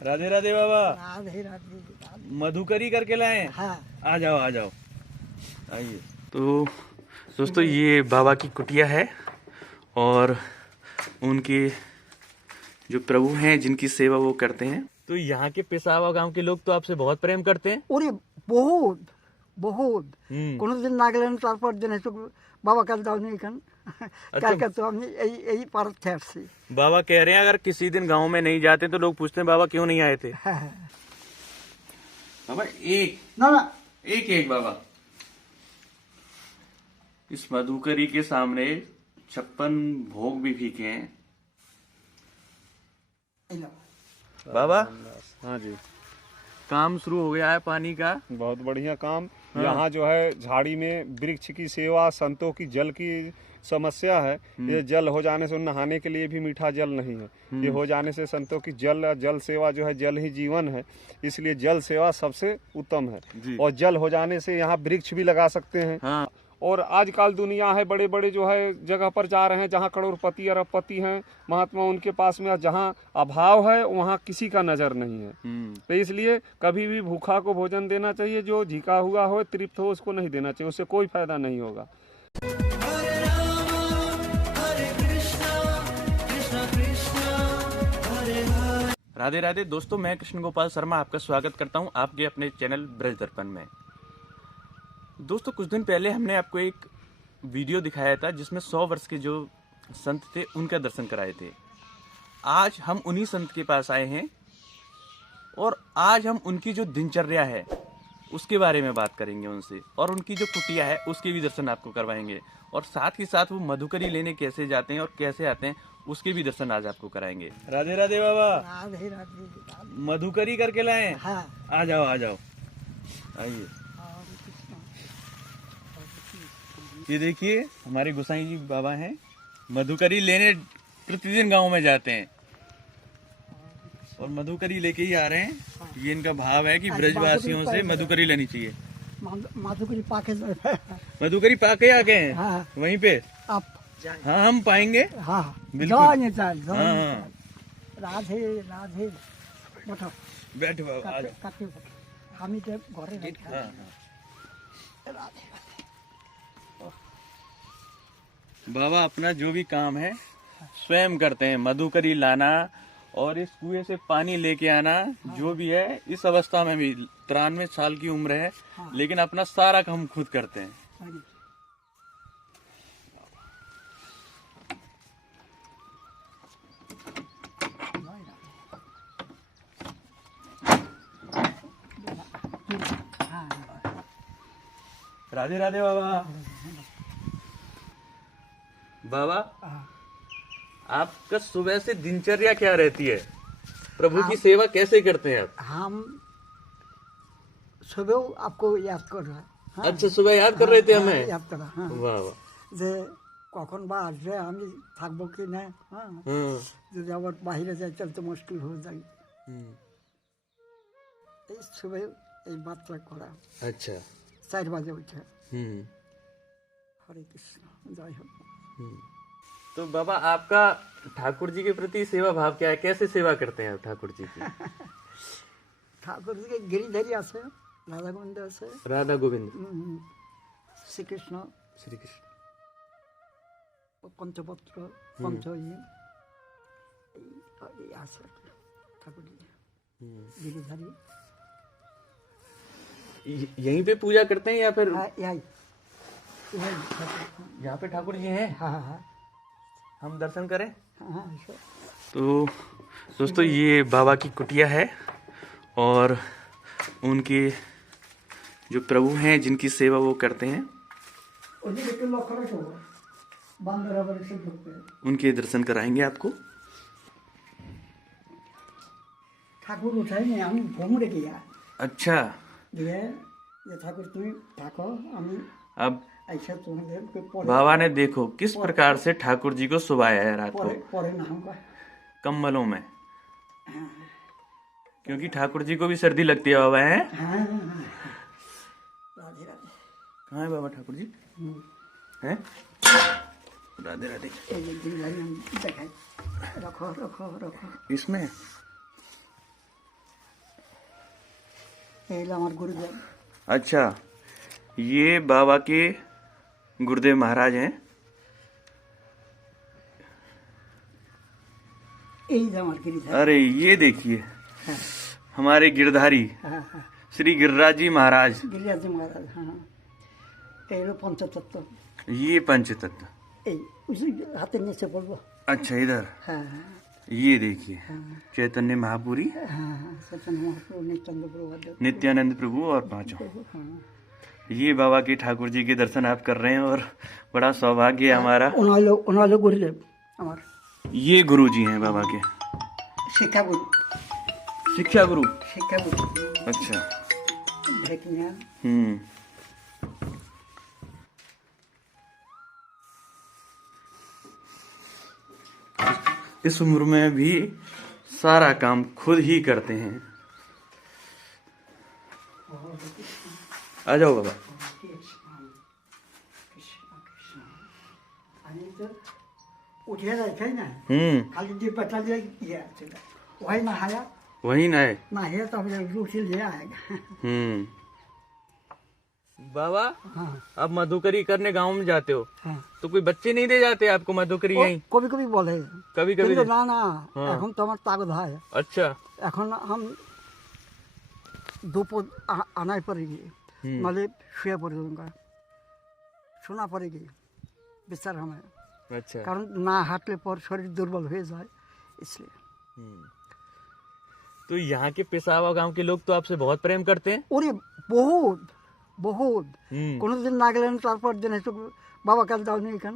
राधे राधे बाबा। राधे राधे। मधुकरी करके लाए। हाँ। आ जाओ आ जाओ, आइए। तो दोस्तों ये बाबा की कुटिया है और उनके जो प्रभु हैं जिनकी सेवा वो करते हैं। तो यहाँ के पेशावा गांव के लोग तो आपसे बहुत प्रेम करते हैं। ওরে বহুত বহুত কোনোদিন না গেলেন তারপর দিন একটু বাবা কাল দাও নি এখান কালকে তো আমি এই পারতে আসছি। बाबा कह रहे हैं अगर किसी दिन गांव में नहीं जाते तो लोग पूछते हैं बाबा क्यों नहीं आए थे। হ্যাঁ बाबा एक না না एक एक बाबा, इस मधुकरी के सामने 56 भोग भी फीके हैं। এই নাও। बाबा हाँ जी, काम शुरू हो गया है पानी का। बहुत बढ़िया काम। यहाँ जो है झाड़ी में वृक्ष की सेवा, संतों की जल की समस्या है। ये जल हो जाने से नहाने के लिए भी मीठा जल नहीं है। ये हो जाने से संतों की जल सेवा जो है, जल ही जीवन है, इसलिए जल सेवा सबसे उत्तम है। और जल हो जाने से यहाँ वृक्ष भी लगा सकते हैं। हाँ। और आजकल दुनिया है बड़े बड़े जो है जगह पर जा रहे हैं जहाँ करोड़पति अरबपति हैं महात्मा, उनके पास में जहाँ अभाव है वहाँ किसी का नजर नहीं है। तो इसलिए कभी भी भूखा को भोजन देना चाहिए, जो झिका हुआ हो तृप्त हो उसको नहीं देना चाहिए, उससे कोई फायदा नहीं होगा। राधे राधे दोस्तों, मैं कृष्ण गोपाल शर्मा आपका स्वागत करता हूं आपके अपने चैनल ब्रज दर्पण में। दोस्तों कुछ दिन पहले हमने आपको एक वीडियो दिखाया था जिसमें 100 वर्ष के जो संत थे उनका दर्शन कराए थे। आज हम उन्हीं संत के पास आए हैं और आज हम उनकी जो दिनचर्या है उसके बारे में बात करेंगे उनसे, और उनकी जो कुटिया है उसके भी दर्शन आपको करवाएंगे, और साथ ही साथ वो मधुकरी लेने कैसे जाते हैं और कैसे आते हैं उसके भी दर्शन आज आपको कराएंगे। राधे राधे बाबा। राधे राधे। मधुकरी करके लाए। हाँ। आ जाओ आइए। ये देखिए हमारे गोसाई जी बाबा हैं, मधुकरी लेने प्रतिदिन गांव में जाते हैं और मधुकरी लेके ही आ रहे हैं। ये इनका भाव है कि ब्रजवासियों से मधुकरी लेनी चाहिए। मधुकरी पाके मधुकरी पाके आ गए हैं। हाँ। वहीं पे आप हाँ हम पाएंगे। हाँ बिल्कुल। जाओ हाँ। राधे राधे। बैठो बैठो बाबा, आ जाओ। काटे আমি তো ঘরে নাই। हाँ। राधे बाबा अपना जो भी काम है स्वयं करते हैं, मधुकरी लाना और इस कुएं से पानी लेके आना, जो भी है इस अवस्था में भी 93 साल की उम्र है, लेकिन अपना सारा काम खुद करते हैं। राधे। राधे राधे बाबा। बाबा आपका सुबह से दिनचर्या क्या रहती है, प्रभु की सेवा कैसे करते हैं आप? हम सुबह आपको याद कर रहा। हाँ। अच्छा सुबह याद कर रहे थे हमें। याद करा। हाँ। वाह वाह। যে কখন বা আসবে আমি থাকবো কি না। হ্যাঁ যদি আবার বাইরে যাই তাহলে তো মুশকিল হয়ে যায়। এই সুবে এই মাত্রা করা। अच्छा 4 বাজে উঠে। हरे कृष्ण जय हो। तो बाबा आपका ठाकुर जी के प्रति सेवा भाव क्या है, कैसे सेवा करते हैं आप ठाकुर जी की? ঠাকুর দিকে গিরিধারী আছে, রাধা গোবিন্দ আছে, राधा गोविंद, শ্রীকৃষ্ণ, श्री कृष्ण, পঞ্চপত্র, পঞ্চই এই আছে ঠাকুর গিরিধারী। यहीं पे पूजा करते हैं या फिर यही यहाँ पे ठाकुर जी हैं? हाँ हाँ हम दर्शन करें। हाँ। तो दोस्तों ये बाबा की कुटिया है और उनके जो प्रभु हैं जिनकी सेवा वो करते हैं उनके दर्शन कराएंगे आपको। ঠাকুর উঠাই নি, আমি ভ্রমণে গিয়া। अच्छा দিয়ে যে ঠাকুর তুমি থাকো, আমি अब ऐसा तुम्हें परे बाबा ने देखो किस प्रकार से ठाकुर जी को सुबाया है रात को परे नाम का कम्बलों में, क्योंकि ठाकुर जी को भी सर्दी लगती है बाबा है। हाँ। राधे राधे। कहाँ है बाबा ठाकुर जी? हैं? राधे राधे। देखाई रखो रखो रखो इसमें এই হলো আমার গুরুদেব। अच्छा, ये बाबा के गुरुदेव महाराज हैं। এই যে আমার गिरिधर। अरे ये देखिए, হ্যাঁ हमारे गिरधारी হ্যাঁ হ্যাঁ श्री गिरिराज जी महाराज। गिरिराजी महाराज। হ্যাঁ এই হলো পঞ্চতত্ত্ব। ये पंचतत्व। এই উसी হাতের নিচে বলবো। अच्छा, इधर হ্যাঁ হ্যাঁ ये देखिए, चैतन्य महापुरी, হ্যাঁ চৈতন্য মহাপ্রভু, নিত্যানন্দ প্রভু, नित्यानंद प्रभु और पांचों। হ্যাঁ ये बाबा के ठाकुर जी के दर्शन आप कर रहे हैं और बड़ा सौभाग्य है हमारा। ওনালো গুরুদেব আমার, ये गुरु जी हैं बाबा के, শিক্ষাগুরু। शिक्षा गुरु। শিক্ষাগুরু अच्छा। ঢেকিয়া। इस उम्र में भी सारा काम खुद ही करते हैं। आ जाओ बाबा। আমি তো উঠে যাই খাই না, খালি যে बता दिया ये चला वही ना आया वही ना है। ना है तो हम रूसी ले आएगा। बाबा, हाँ आप मधुकरी करने गांव में जाते हो हाँ तो कोई बच्चे नहीं दे जाते आपको मधुकरी यहीं? কবি কবি বলে, कभी कभी কিন্তু না না এখন তো আমার তাগদ হয়। अच्छा। এখন हम দুপুর আনাই পড়ে গিয়ে নালে শুয়ে পড়ে যাऊंगा, শোনা পড়ে গিয়ে বিচার हमें। अच्छा। কারণ না হাঁটলে পর শরীর দুর্বল হয়ে যায়, इसलिए। तो यहाँ के पेशावा गांव के लोग तो आपसे बहुत प्रेम करते हैं। ওরে বহুত বহুত, কোনোদিন না গেলেন তারপর দিন একটু বাবা কাল যাওনি এখান,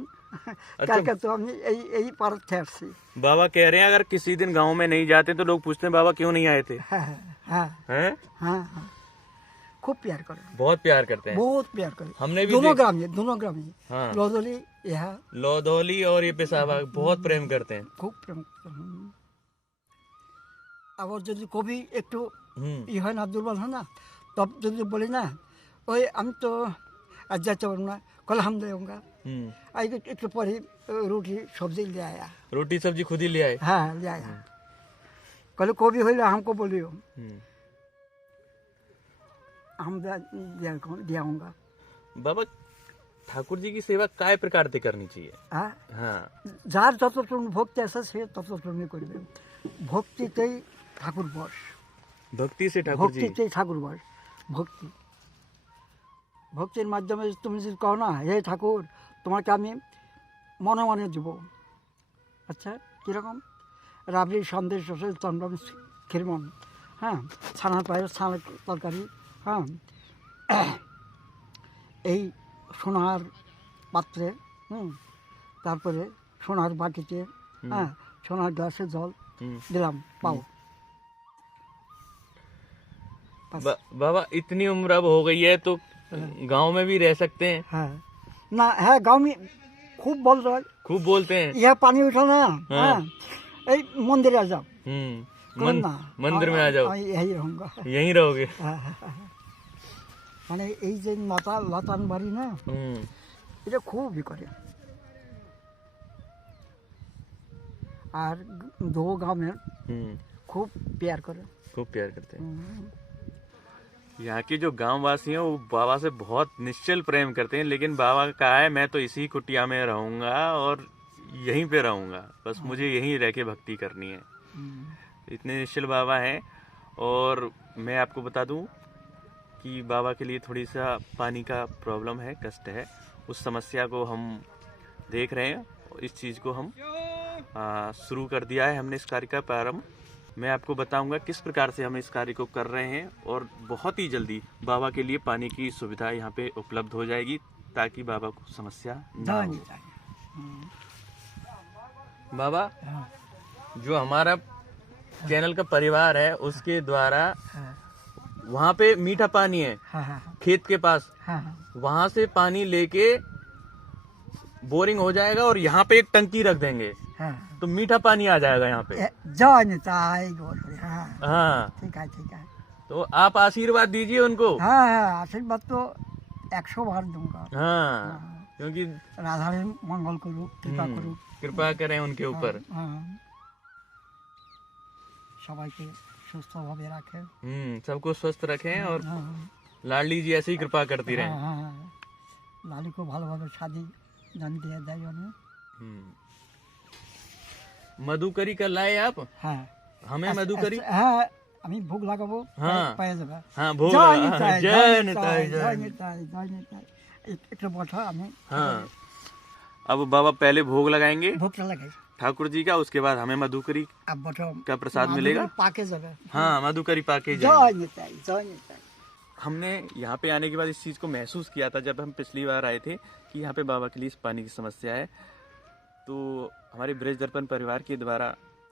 কালকে তো আমি এই পাড়াতে আসছি। बाबा कह रहे हैं अगर किसी दिन गांव में नहीं जाते तो लोग पूछते हैं बाबा क्यों नहीं आए थे। হ্যাঁ হ্যাঁ हैं? হ্যাঁ হ্যাঁ খুব प्यार করে, बहुत प्यार करते हैं। बहुत प्यार करे। हमने भी दोनों ग्राम में हाँ। लोदली यहाँ लोधौली और ये पेशावा बहुत प्रेम करते हैं। খুব প্রেম করে। আবার যদি কবি একটু ই হয় না, দুর্বল হয় না, তব যদি বলি না ওই আমি তো आज जाते पारबो ना, कल हम ले आऊँगा। आई एक पर ही रोटी सब्जी ले आया, रोटी सब्जी खुद ही ले आए। हाँ ले आया। कल कोबी हो हमको बोलियो, हम दे आऊँगा। बाबा, ठाकुर जी की सेवा काय प्रकार से करनी चाहिए? हाँ हाँ, যার যতটুকু ভক্তি আছে সে ততটুকু করবে। ভক্তিতেই ঠাকুর বস, भक्ति से ठाकुर जी। ভক্তিতেই ঠাকুর বস। ভক্তি ভক্তির মাধ্যমে তুমি যদি কও না হে ঠাকুর তোমাকে আমি মনে মনে দেব, আচ্ছা কীরকম রাবড়ি সন্দেশ রসের চন্দ্রম ক্ষীরমন, হ্যাঁ ছানার পায়ের ছানার তরকারি, হ্যাঁ এই সোনার পাত্রে, তারপরে সোনার বাটিতে, হ্যাঁ সোনার গ্লাসে জল দিলাম পাও। बाबा, इतनी उम्र अब हो गई है तो गांव में भी रह सकते हैं? हाँ ना है गाँव में खूब बोल रहा है, खूब बोलते हैं। यह पानी उठा ना, हाँ मंदिर आ जाओ, मंदिर में आ जाओ, यही रहूँगा, यहीं रहोगे। মানে এই যে লতান বাড়ি না, এটা খুবই করে। আর दो गाँव में खूब प्यार करे, खूब प्यार करते हैं। यहाँ के जो गांव वासी हैं वो बाबा से बहुत निश्चल प्रेम करते हैं, लेकिन बाबा का है मैं तो इसी कुटिया में रहूंगा और यहीं पे रहूंगा, बस मुझे यहीं रह के भक्ति करनी है। इतने निश्चल बाबा हैं। और मैं आपको बता दूं कि बाबा के लिए थोड़ी सा पानी का प्रॉब्लम है, कष्ट है, उस समस्या को हम देख रहे हैं। इस चीज़ को हम शुरू कर दिया है हमने इस कार्य का प्रारंभ। मैं आपको बताऊंगा किस प्रकार से हम इस कार्य को कर रहे हैं और बहुत ही जल्दी बाबा के लिए पानी की सुविधा यहाँ पे उपलब्ध हो जाएगी ताकि बाबा को समस्या ना हो। बाबा, जो हमारा चैनल का परिवार है उसके द्वारा वहाँ पे मीठा पानी है, खेत के पास, वहाँ से पानी लेके बोरिंग हो जाएगा और यहाँ पे एक टंकी रख देंगे, तो मीठा पानी आ जाएगा यहाँ पे। हाँ ठीक है ठीक है। तो आप आशीर्वाद दीजिए उनको। हाँ आशीर्वाद तो 100 बार दूंगा। हाँ क्योंकि राधा रानी मंगल करूँ, कृपा करूँ, कृपा करें उनके ऊपर। हाँ সবাইকে সুস্থভাবে রাখে। सबको स्वस्थ रखें और हाँ, लाडली जी ऐसे ही कृपा करती हाँ, रहें। हाँ, हाँ। লালিকে ভালোভাবে সাজি দান দিয়ে দেয় উনি। मधुकरी का लाए आप? হ্যাঁ हमें मधुकरी? হ্যাঁ আমি ভোগ লাগাবো, হ্যাঁ। পেয়ে যাবে। हाँ भोग জয় लगा। নিতাই, जय জয় निताई, নিতাই, জয় जय। নিতাই, জয় নিতাই। একটু বসো, আমি हाँ अब बाबा पहले भोग लगाएंगे ভোগটা লাগাই। ठाकुर जी का, उसके बाद हमें मधुकरी আর বসো, का प्रसाद মাদুর मिलेगा। পাকে যাবে। हाँ मधुकरी पाके जाएंगे। জয় নিতাই, জয় নিতাই। हमने यहाँ पे आने के बाद इस चीज़ को महसूस किया था जब हम पिछली बार आए थे कि यहाँ पे बाबा के लिए इस पानी की समस्या है। तो हमारे ब्रज दर्पण परिवार के द्वारा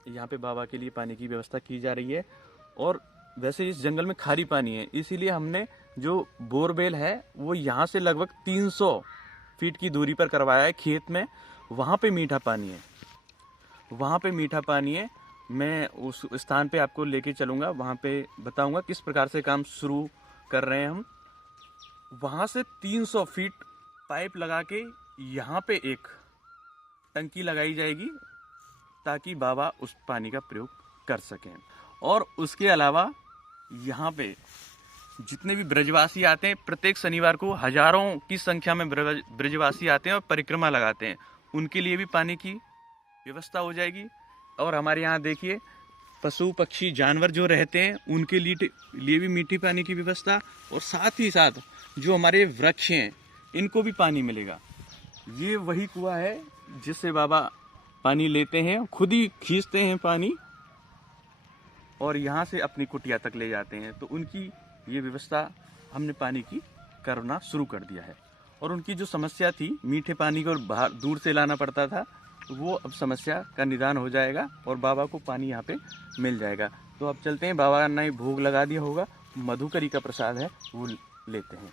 यहाँ पे बाबा के लिए पानी की व्यवस्था की जा रही है। और वैसे इस जंगल में खारी पानी है, इसीलिए हमने जो बोरवेल है वो यहाँ से लगभग 300 फीट की दूरी पर करवाया है खेत में। वहाँ पे मीठा पानी है, वहाँ पे मीठा पानी है। मैं उस स्थान पे आपको लेके चलूँगा, वहाँ पे बताऊँगा किस प्रकार से काम शुरू कर रहे हैं हम। वहाँ से 300 फीट पाइप लगा के यहाँ पे एक टंकी लगाई जाएगी ताकि बाबा उस पानी का प्रयोग कर सकें। और उसके अलावा यहाँ पे जितने भी ब्रजवासी आते हैं, प्रत्येक शनिवार को हजारों की संख्या में ब्रजवासी आते हैं और परिक्रमा लगाते हैं, उनके लिए भी पानी की व्यवस्था हो जाएगी। और हमारे यहाँ देखिए पशु पक्षी जानवर जो रहते हैं उनके लिए भी मीठी पानी की व्यवस्था, और साथ ही साथ जो हमारे वृक्ष हैं इनको भी पानी मिलेगा। ये वही कुआं है जिससे बाबा पानी लेते हैं, खुद ही खींचते हैं पानी और यहाँ से अपनी कुटिया तक ले जाते हैं। तो उनकी ये व्यवस्था हमने पानी की करना शुरू कर दिया है। और उनकी जो समस्या थी मीठे पानी को बाहर दूर से लाना पड़ता था, तो वो अब समस्या का निदान हो जाएगा और बाबा को पानी यहाँ पे मिल जाएगा। तो अब चलते हैं, बाबा ने भोग लगा दिया होगा, मधुकरी का प्रसाद है वो लेते हैं।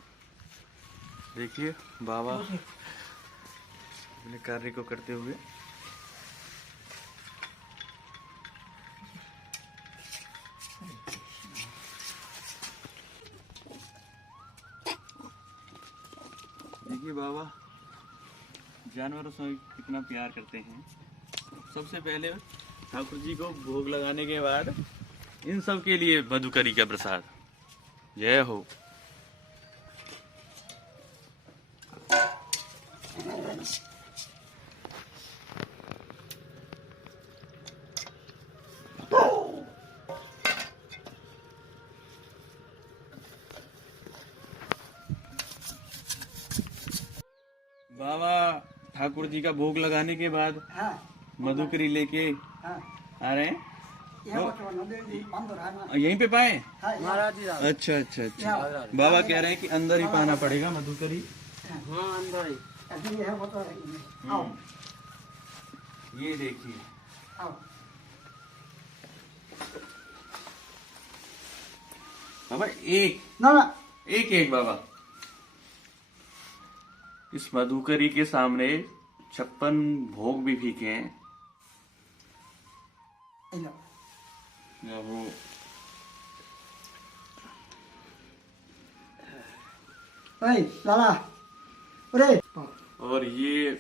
देखिए बाबा अपने कार्य को करते हुए। देखिए बाबा जानवरों से कितना प्यार करते हैं। सबसे पहले ठाकुर जी को भोग लगाने के बाद इन सब के लिए मधुकरी का प्रसाद। जय हो। बाबा ठाकुर जी का भोग लगाने के बाद हाँ, मधुकरी लेके हाँ। आ रहे हैं। ये बच्चों नदी बंद रहा ना। यहीं पे पाए? हाँ, अच्छा अच्छा अच्छा। बाबा कह रहे हैं कि अंदर ही पाना पड़ेगा मधुकरी। हाँ, अंदर ही। अभी ये है वो तो है। आओ, ये देखिए आओ। बाबा एक ना ना, एक एक बाबा इस मधुकरी के सामने 56 भोग भी फीके हैं। ये लो। वो ओए, लाला। अरे, और ये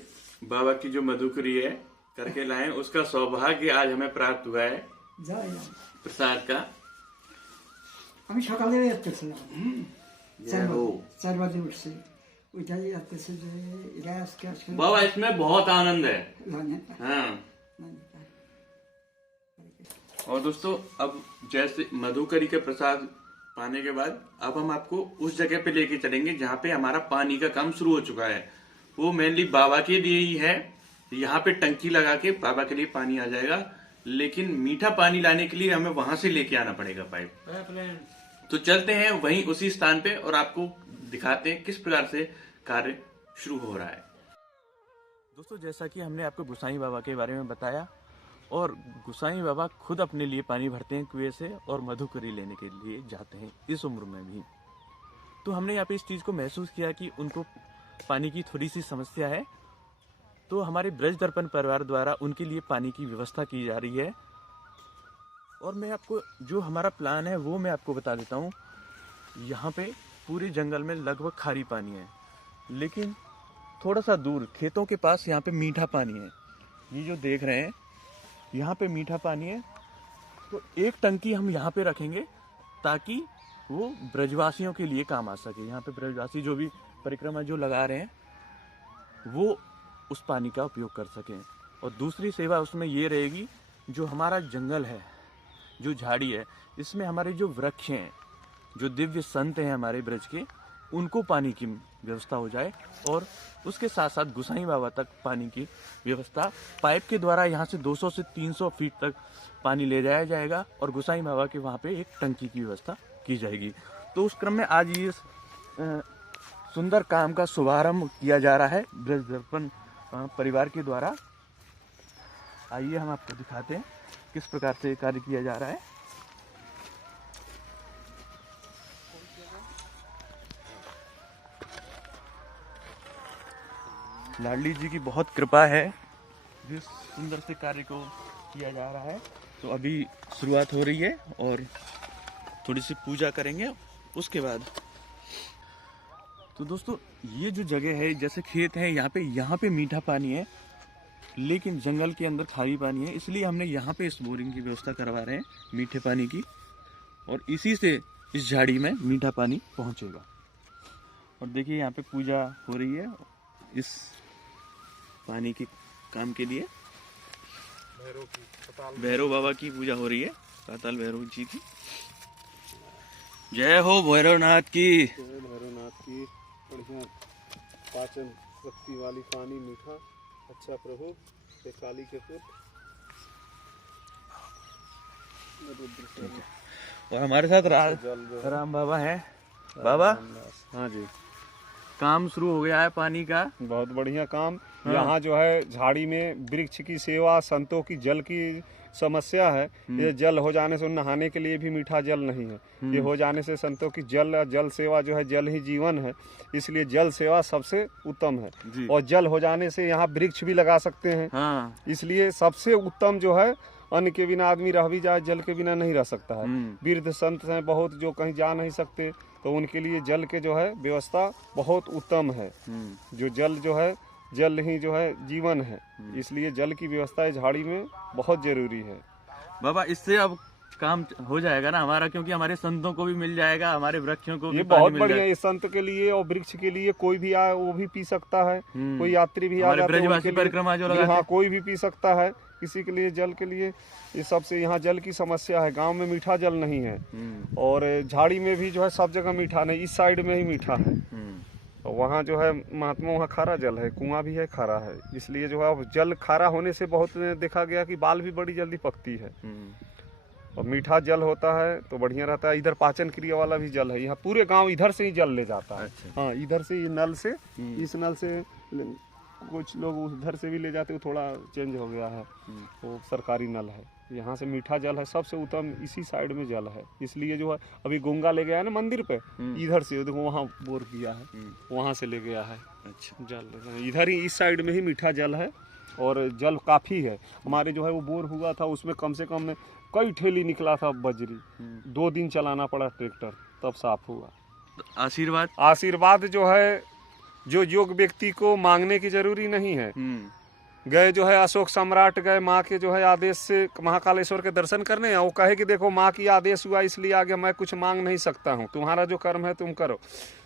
बाबा की जो मधुकरी है करके लाए, उसका सौभाग्य आज हमें प्राप्त हुआ है जाओ। प्रसाद का। আমি সকালে যাচ্ছিলাম, जय हो। 4 বাজে উঠছি, ওইটাই যাচ্ছি যে গ্যাস গ্যাস बाबा इसमें बहुत आनंद है। लाने। हाँ। और दोस्तों अब जैसे मधुकरी के प्रसाद पाने के बाद अब हम आपको उस जगह पे लेके चलेंगे जहाँ पे हमारा पानी का काम शुरू हो चुका है। वो मेनली बाबा के लिए ही है। यहाँ पे टंकी लगा के बाबा के लिए पानी आ जाएगा, लेकिन मीठा पानी लाने के लिए हमें वहां से लेके आना पड़ेगा पाइप। तो चलते हैं वहीं उसी स्थान पे और आपको दिखाते हैं किस प्रकार से कार्य शुरू हो रहा है। दोस्तों जैसा कि हमने आपको गुसाई बाबा के बारे में बताया, और गुसाई बाबा खुद अपने लिए पानी भरते हैं कुएं से और मधुकरी लेने के लिए जाते हैं इस उम्र में भी। तो हमने यहाँ पे इस चीज़ को महसूस किया कि उनको पानी की थोड़ी सी समस्या है, तो हमारे ब्रज दर्पण परिवार द्वारा उनके लिए पानी की व्यवस्था की जा रही है। और मैं आपको जो हमारा प्लान है वो मैं आपको बता देता हूँ। यहाँ पे पूरे जंगल में लगभग खारी पानी है, लेकिन थोड़ा सा दूर खेतों के पास यहाँ पे मीठा पानी है। ये जो देख रहे हैं यहाँ पे मीठा पानी है, तो एक टंकी हम यहाँ पे रखेंगे ताकि वो ब्रजवासियों के लिए काम आ सके। यहाँ पे ब्रजवासी जो भी परिक्रमा जो लगा रहे हैं वो उस पानी का उपयोग कर सकें। और दूसरी सेवा उसमें ये रहेगी, जो हमारा जंगल है, जो झाड़ी है, इसमें हमारे जो वृक्ष हैं, जो दिव्य संत हैं हमारे ब्रज के, उनको पानी की व्यवस्था हो जाए। और उसके साथ साथ गुसाई बाबा तक पानी की व्यवस्था पाइप के द्वारा यहाँ से 200 से 300 फीट तक पानी ले जाया जाएगा और गुसाई बाबा के वहाँ पे एक टंकी की व्यवस्था की जाएगी। तो उस क्रम में आज ये सुंदर काम का शुभारंभ किया जा रहा है ब्रज दर्पण परिवार के द्वारा। आइए हम आपको दिखाते हैं किस प्रकार से कार्य किया जा रहा है। लाडली जी की बहुत कृपा है, जिस सुंदर से कार्य को किया जा रहा है। तो अभी शुरुआत हो रही है और थोड़ी सी पूजा करेंगे उसके बाद। तो दोस्तों ये जो जगह है, जैसे खेत है, यहाँ पे मीठा पानी है, लेकिन जंगल के अंदर खारी पानी है, इसलिए हमने यहाँ पे इस बोरिंग की व्यवस्था करवा रहे हैं मीठे पानी की, और इसी से इस झाड़ी में मीठा पानी पहुँचेगा। और देखिए यहाँ पे पूजा हो रही है इस पानी के काम के लिए। भैरव बाबा की पूजा हो रही है, पाताल भैरव जी की। जय हो भैरवनाथ की। भैरवनाथ की बढ़िया पाचन शक्ति वाली पानी मीठा अच्छा प्रभु ते काली के पुत्र। और हमारे साथ राम बाबा है। बाबा, हाँ जी, काम शुरू हो गया है पानी का। बहुत बढ़िया काम। यहाँ जो है झाड़ी में वृक्ष की सेवा, संतों की जल की समस्या है। ये जल हो जाने से नहाने के लिए भी मीठा जल नहीं है। ये हो जाने से संतों की जल सेवा जो है, जल ही जीवन है, इसलिए जल सेवा सबसे उत्तम है। और जल हो जाने से यहाँ वृक्ष भी लगा सकते हैं। हाँ। इसलिए सबसे उत्तम जो है, अन्न के बिना आदमी रह भी जाए, जल के बिना नहीं रह सकता है। वृद्ध संत हैं बहुत, जो कहीं जा नहीं सकते, तो उनके लिए जल के जो है व्यवस्था बहुत उत्तम है। जो जल जो है, जल ही जो है जीवन है, इसलिए जल की व्यवस्था इस झाड़ी में बहुत जरूरी है। बाबा, इससे अब काम हो जाएगा ना हमारा, क्योंकि हमारे संतों को भी मिल जाएगा, हमारे वृक्षों को भी ये पानी बहुत मिल बढ़िया जाएगा। है संत के लिए और वृक्ष के लिए। कोई भी आए वो भी पी सकता है, कोई यात्री भी आ हमारे जाते हैं ब्रजवासी उनके लिए। परिक्रमा जो लगाते हाँ, हैं। कोई भी पी सकता है, किसी के लिए जल के लिए। ये सबसे यहाँ जल की समस्या है, गांव में मीठा जल नहीं है। और झाड़ी में भी जो है सब जगह मीठा नहीं, इस साइड में ही मीठा है। और वहाँ जो है महात्मा, वहाँ खारा जल है, कुआं भी है, खारा है, इसलिए जो है जल खारा होने से बहुत देखा गया कि बाल भी बड़ी जल्दी पकती है। और मीठा जल होता है तो बढ़िया रहता है। इधर पाचन क्रिया वाला भी जल है, यहाँ पूरे गांव इधर से ही जल ले जाता है। अच्छा। हाँ, इधर से ये नल से, इस नल से कुछ लोग उधर से भी ले जाते हैं, थोड़ा चेंज हो गया है, वो सरकारी नल है। यहाँ से मीठा जल है, सबसे उत्तम इसी साइड में जल है। इसलिए जो है अभी गंगा ले गया है ना मंदिर पे, इधर से देखो वहाँ बोर किया है, वहाँ से ले गया है। अच्छा, जल इधर ही इस साइड में ही मीठा जल है और जल काफ़ी है। हमारे जो है वो बोर हुआ था, उसमें कम से कम कई ठेली निकला था बजरी। 2 दिन चलाना पड़ा ट्रैक्टर, तब साफ हुआ। आशीर्वाद जो है, जो योग व्यक्ति को मांगने की जरूरी नहीं है। गए जो है अशोक सम्राट गए माँ के जो है आदेश से महाकालेश्वर के दर्शन करने, वो कहे कि देखो माँ की आदेश हुआ इसलिए आगे मैं कुछ मांग नहीं सकता हूँ, तुम्हारा जो कर्म है तुम करो।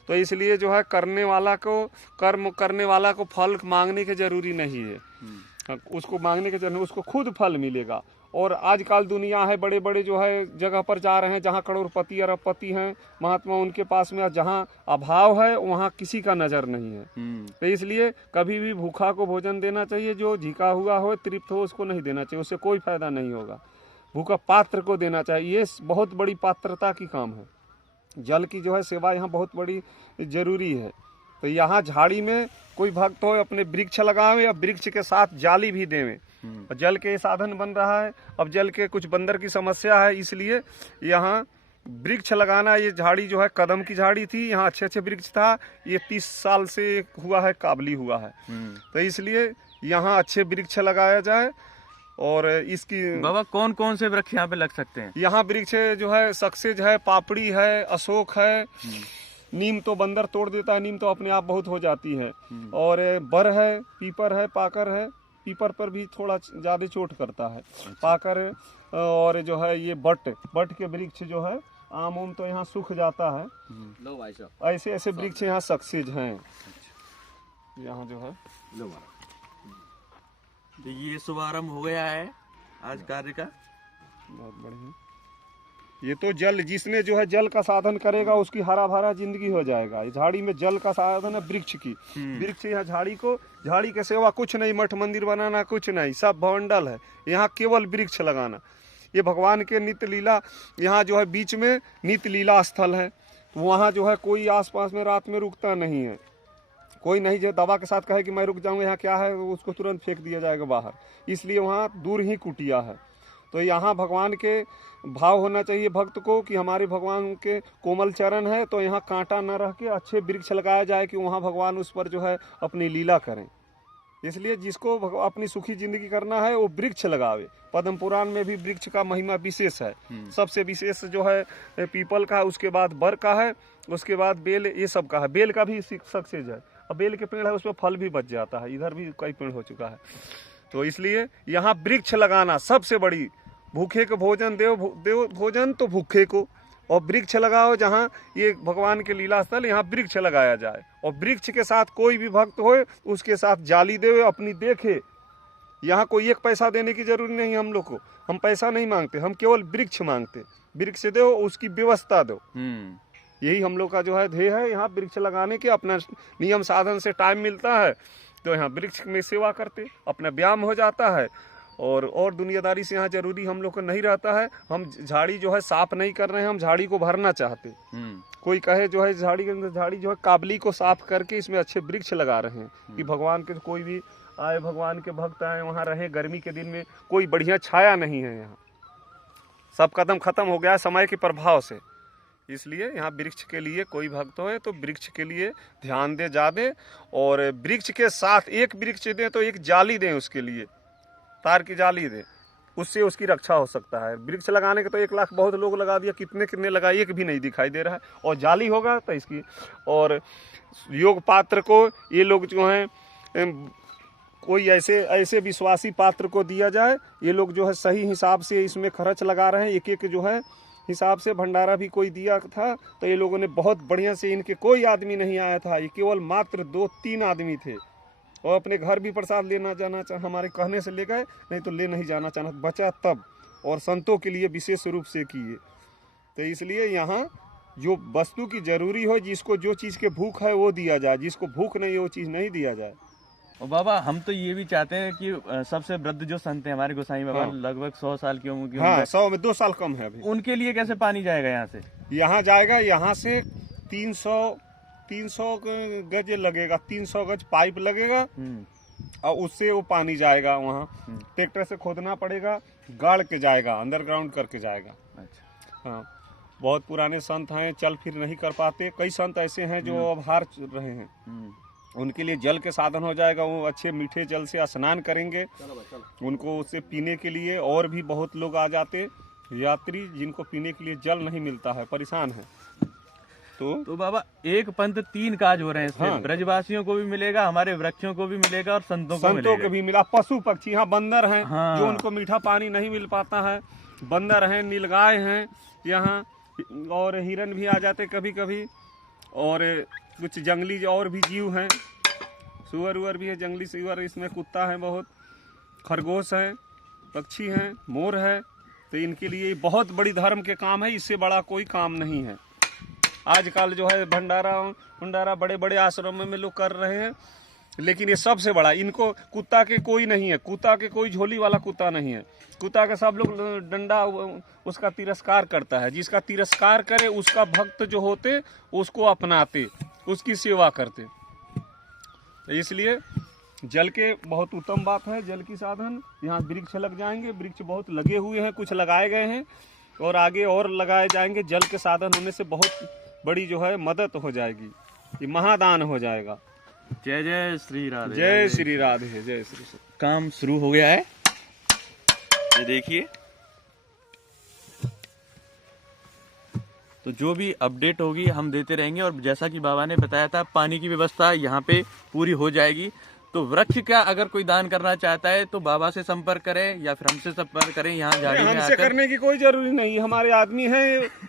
तो इसलिए जो है करने वाला को, कर्म करने वाला को फल मांगने की जरूरी नहीं है। उसको मांगने के जरूरी, उसको खुद फल मिलेगा। और आजकल दुनिया है, बड़े बड़े जो है जगह पर जा रहे हैं जहाँ करोड़पति अरबपति हैं महात्मा, उनके पास में जहाँ अभाव है वहाँ किसी का नजर नहीं है। तो इसलिए कभी भी भूखा को भोजन देना चाहिए, जो झिका हुआ हो, तृप्त हो, उसको नहीं देना चाहिए, उससे कोई फायदा नहीं होगा। भूखा पात्र को देना चाहिए, ये बहुत बड़ी पात्रता की काम है। जल की जो है सेवा यहाँ बहुत बड़ी जरूरी है। तो यहाँ झाड़ी में कोई भक्त हो अपने वृक्ष लगावे या वृक्ष के साथ जाली भी देवे। जल के साधन बन रहा है। अब जल के कुछ बंदर की समस्या है, इसलिए यहाँ वृक्ष लगाना। ये झाड़ी जो है कदम की झाड़ी थी, यहाँ अच्छे अच्छे वृक्ष था। ये 30 साल से हुआ है, काबली हुआ है। तो इसलिए यहाँ अच्छे वृक्ष लगाया जाए। और इसकी बाबा कौन कौन से वृक्ष यहाँ पे लग सकते हैं? यहाँ वृक्ष जो है सक्सेज है, पापड़ी है, अशोक है। नीम तो बंदर तोड़ देता है, नीम तो अपने आप बहुत हो जाती है। और बर है, पीपर है, पाकर है, पीपर पर भी थोड़ा ज़्यादा चोट करता है। पाकर और जो है ये बट के वृक्ष जो है, आम उम तो यहाँ सूख जाता है। लो भाई साहब, ऐसे ऐसे वृक्ष यहाँ सक्सेस हैं। यहाँ जो है लो तो ये शुभारंभ हो गया है आज कार्य का। बहुत बढ़िया। ये तो जल, जिसने जो है जल का साधन करेगा उसकी हरा भरा जिंदगी हो जाएगा। झाड़ी में जल का साधन है वृक्ष की। वृक्ष यहाँ झाड़ी के सेवा कुछ नहीं, मठ मंदिर बनाना कुछ नहीं, सब भवंडल है। यहाँ केवल वृक्ष लगाना। ये भगवान के नित्य लीला, यहाँ जो है बीच में नित्य लीला स्थल है। वहाँ जो है कोई आसपास में रात में रुकता नहीं है। कोई नहीं जो दवा के साथ कहे कि मैं रुक जाऊंगा, यहाँ क्या है, उसको तुरंत फेंक दिया जाएगा बाहर। इसलिए वहाँ दूर ही कुटिया है। तो यहाँ भगवान के भाव होना चाहिए भक्त को कि हमारे भगवान के कोमल चरण है, तो यहाँ कांटा न रह के अच्छे वृक्ष लगाया जाए कि वहाँ भगवान उस पर जो है अपनी लीला करें। इसलिए जिसको अपनी सुखी जिंदगी करना है वो वृक्ष लगावे। पद्म पुराण में भी वृक्ष का महिमा विशेष है। सबसे विशेष जो है पीपल का, उसके बाद बर का है, उसके बाद बेल, ये सब का है। बेल का भी सक्सेस है। अब बेल के पेड़ है उसमें फल भी बच जाता है। इधर भी कई पेड़ हो चुका है। तो इसलिए यहाँ वृक्ष लगाना सबसे बड़ी, भूखे को भोजन देव भोजन तो भूखे को, और वृक्ष लगाओ। जहाँ ये भगवान के लीला स्थल, यहाँ वृक्ष लगाया जाए। और वृक्ष के साथ कोई भी भक्त होए उसके साथ जाली दे, अपनी देखे। यहाँ कोई एक पैसा देने की जरूरी नहीं हम लोग को। हम पैसा नहीं मांगते, हम केवल वृक्ष मांगते। वृक्ष दो, उसकी व्यवस्था दो। यही हम लोग का जो है ध्येय है। यहाँ वृक्ष लगाने के अपना नियम साधन से टाइम मिलता है तो यहाँ वृक्ष में सेवा करते, अपना व्यायाम हो जाता है। और दुनियादारी से यहाँ जरूरी हम लोग को नहीं रहता है। हम झाड़ी जो है साफ नहीं कर रहे हैं, हम झाड़ी को भरना चाहते। कोई कहे जो है झाड़ी के अंदर, झाड़ी जो है काबली को साफ करके इसमें अच्छे वृक्ष लगा रहे हैं कि भगवान के कोई भी आए, भगवान के भक्त आए वहाँ रहे। गर्मी के दिन में कोई बढ़िया छाया नहीं है यहाँ, सब कदम खत्म हो गया समय के प्रभाव से। इसलिए यहाँ वृक्ष के लिए कोई भक्त हो तो वृक्ष के लिए ध्यान दे ज़्यादा। और वृक्ष के साथ एक वृक्ष दें तो एक जाली दें, उसके लिए तार की जाली दें, उससे उसकी रक्षा हो सकता है। वृक्ष लगाने के तो 1 लाख बहुत लोग लगा दिया, कितने लगाए, एक भी नहीं दिखाई दे रहा है। और जाली होगा तो इसकी। और योग पात्र को ये लोग जो हैं, कोई ऐसे विश्वासी पात्र को दिया जाए। ये लोग जो है सही हिसाब से इसमें खर्च लगा रहे हैं। एक जो है हिसाब से भंडारा भी कोई दिया था तो ये लोगों ने बहुत बढ़िया से, इनके कोई आदमी नहीं आया था, ये केवल मात्र 2-3 आदमी थे। और अपने घर भी प्रसाद लेना जाना हमारे कहने से ले गए, नहीं तो ले नहीं जाना चाहना, बचा तब। और संतों के लिए विशेष रूप से किए। तो इसलिए यहाँ जो वस्तु की जरूरी हो, जिसको जो चीज़ के भूख है वो दिया जाए, जिसको भूख नहीं है वो चीज़ नहीं दिया जाए। और बाबा हम तो ये भी चाहते हैं कि सबसे वृद्ध जो संत हैं हमारे गोसाई बाबा, लगभग 100 साल की उम्र की, हाँ 100 में 2 साल कम है अभी, उनके लिए कैसे पानी जाएगा यहाँ से? यहाँ जाएगा, यहाँ से 300 गज लगेगा, 300 गज पाइप लगेगा और उससे वो पानी जाएगा। वहाँ ट्रैक्टर से खोदना पड़ेगा, गाड़ के जाएगा, अंडरग्राउंड करके जाएगा। अच्छा। हाँ, बहुत पुराने संत हैं, चल फिर नहीं कर पाते। कई संत ऐसे हैं जो अब हार रहे हैं, उनके लिए जल के साधन हो जाएगा। वो अच्छे मीठे जल से स्नान करेंगे। उनको उससे पीने के लिए और भी बहुत लोग आ जाते, यात्री जिनको पीने के लिए जल नहीं मिलता है, परेशान है। तो बाबा एक पंथ 3 काज हो रहे हैं इसमें। ब्रजवासियों को भी मिलेगा, हमारे वृक्षों को भी मिलेगा और संतों को भी मिला। पशु पक्षी, यहाँ बंदर हैं जो उनको मीठा पानी नहीं मिल पाता है। बंदर हैं, नीलगाय हैं यहाँ, और हिरन भी आ जाते कभी कभी। और कुछ जंगली और भी जीव हैं, सुअर उअर भी है, जंगली सुअर, इसमें कुत्ता है बहुत, खरगोश है, पक्षी हैं, मोर है। तो इनके लिए बहुत बड़ी धर्म के काम है, इससे बड़ा कोई काम नहीं है। आजकल जो है भंडारा बड़े बड़े आश्रमों में लोग कर रहे हैं, लेकिन ये सबसे बड़ा, इनको कुत्ता के कोई नहीं है, कुत्ता के कोई झोली वाला कुत्ता नहीं है। कुत्ता का सब लोग डंडा उसका तिरस्कार करता है। जिसका तिरस्कार करे उसका भक्त जो होते उसको अपनाते, उसकी सेवा करते। इसलिए जल के बहुत उत्तम बात है, जल की साधन। यहाँ वृक्ष लग जाएंगे, वृक्ष बहुत लगे हुए हैं, कुछ लगाए गए हैं और आगे और लगाए जाएंगे। जल के साधन होने से बहुत बड़ी जो है मदद हो जाएगी, ये महादान हो जाएगा। जय जय श्री राधे, जय श्री राधे, जय श्री। काम शुरू हो गया है, ये देखिए। तो जो भी अपडेट होगी हम देते रहेंगे। और जैसा कि बाबा ने बताया था, पानी की व्यवस्था यहाँ पे पूरी हो जाएगी। तो वृक्ष का अगर कोई दान करना चाहता है तो बाबा से संपर्क करें या फिर हमसे संपर्क करें। यहाँ झाड़ी में हमसे आकर करने की कोई जरूरी नहीं, हमारे आदमी हैं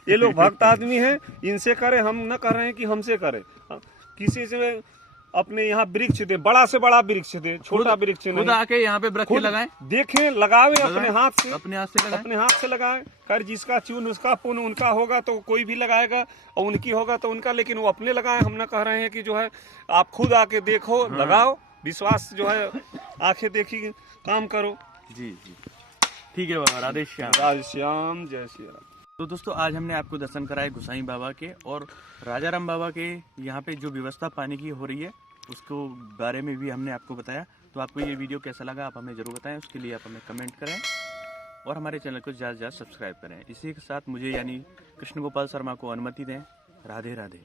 ये लोग, भक्त आदमी हैं, इनसे करें। हम न कर रहे हैं कि हमसे करें, किसी से अपने यहाँ वृक्ष दे, बड़ा से बड़ा वृक्ष दे, छोटा वृक्ष खुद नहीं। आके यहाँ पे वृक्ष लगाएं, देखें, लगावे अपने हाथ से, अपने हाथ से लगाएं। अपने हाथ से लगाएं। कर जिसका चून उसका पुण्य, उनका होगा तो कोई भी लगाएगा और उनकी होगा तो उनका, लेकिन वो अपने लगाए। हम न कह रहे हैं कि जो है आप खुद आके देखो, लगाओ, विश्वास जो है आंखें देखी काम करो। जी जी ठीक है बाबा, राधे श्याम। राधे श्याम, जय श्री राम। तो दोस्तों आज हमने आपको दर्शन कराए गोसाई बाबा के और राजाराम बाबा के। यहाँ पे जो व्यवस्था पानी की हो रही है उसको बारे में भी हमने आपको बताया। तो आपको ये वीडियो कैसा लगा आप हमें ज़रूर बताएं, उसके लिए आप हमें कमेंट करें और हमारे चैनल को ज़्यादा से ज़्यादा सब्सक्राइब करें। इसी के साथ मुझे यानी कृष्ण गोपाल शर्मा को अनुमति दें। राधे राधे।